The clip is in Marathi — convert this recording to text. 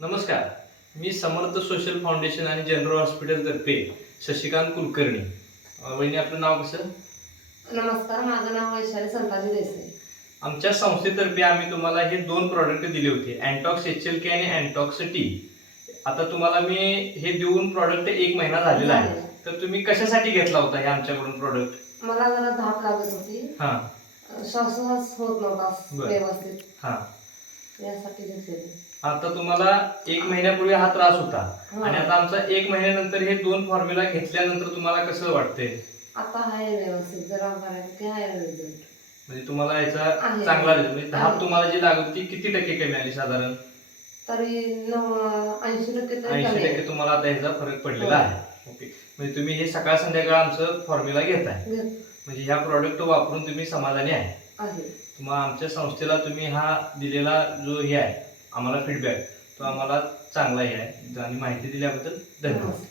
नमस्कार. मी समर्थ सोशल फाउंडेशन आणि जनरल हॉस्पिटल तर्फे शशिकांत कुलकर्णी. वहिनी आपलं नाव कसं? नमस्कार, माझं नाव वैशाली संताजी देसाई. आमच्या संस्थेतर्फे आम्ही तुम्हाला हे 2 प्रॉडक्ट दिले होते, अँटॉक्स HLK आणि अँटॉक्स टी. आता तुम्हाला मी हे देऊन प्रॉडक्ट 1 महिना झालेला आहे. तर तुम्ही कशासाठी घेतला होता हे आमच्याकडून प्रॉडक्ट? मला जरा धाप लागत होती, हां. श्वासोच्छ्वास होत नव्हता बरं. व्यवस्थित, हां. यासाठी घेतलेली. आता तुम्हाला 1 महिन्यापूर्वी हा त्रास होता हो. आणि आता आमचा 1 महिन्यानंतर हे 2 फॉर्म्युला घेतल्यानंतर तुम्हाला कसं वाटतंय? आता आहे व्यवस्थित, जरा बऱ्यापैकी आहे रिझल्ट. म्हणजे तुम्हाला याचा आहे. चांगला रिझल्ट, म्हणजे धाप आहे. तुम्हाला जी लागत होती किती टक्के कमी आली साधारण? तरी 80% तरी 80% कमी आहे. तुम्हाला आता ह्याचा फरक पडलेला हो. आहे. ओके. म्हणजे तुम्ही हे सकाळ संध्याकाळ आमचं फॉर्म्युला घेताय. म्हणजे ह्या प्रॉडक्ट वापरून तुम्ही समाधानी आहे. आहे. मग आमच्या संस्थेला तुम्ही हा दिलेला जो हे आहे आम्हाला फीडबॅक, तो आम्हाला चांगला हे आहे आणि माहिती दिल्याबद्दल धन्यवाद. नमस्कार.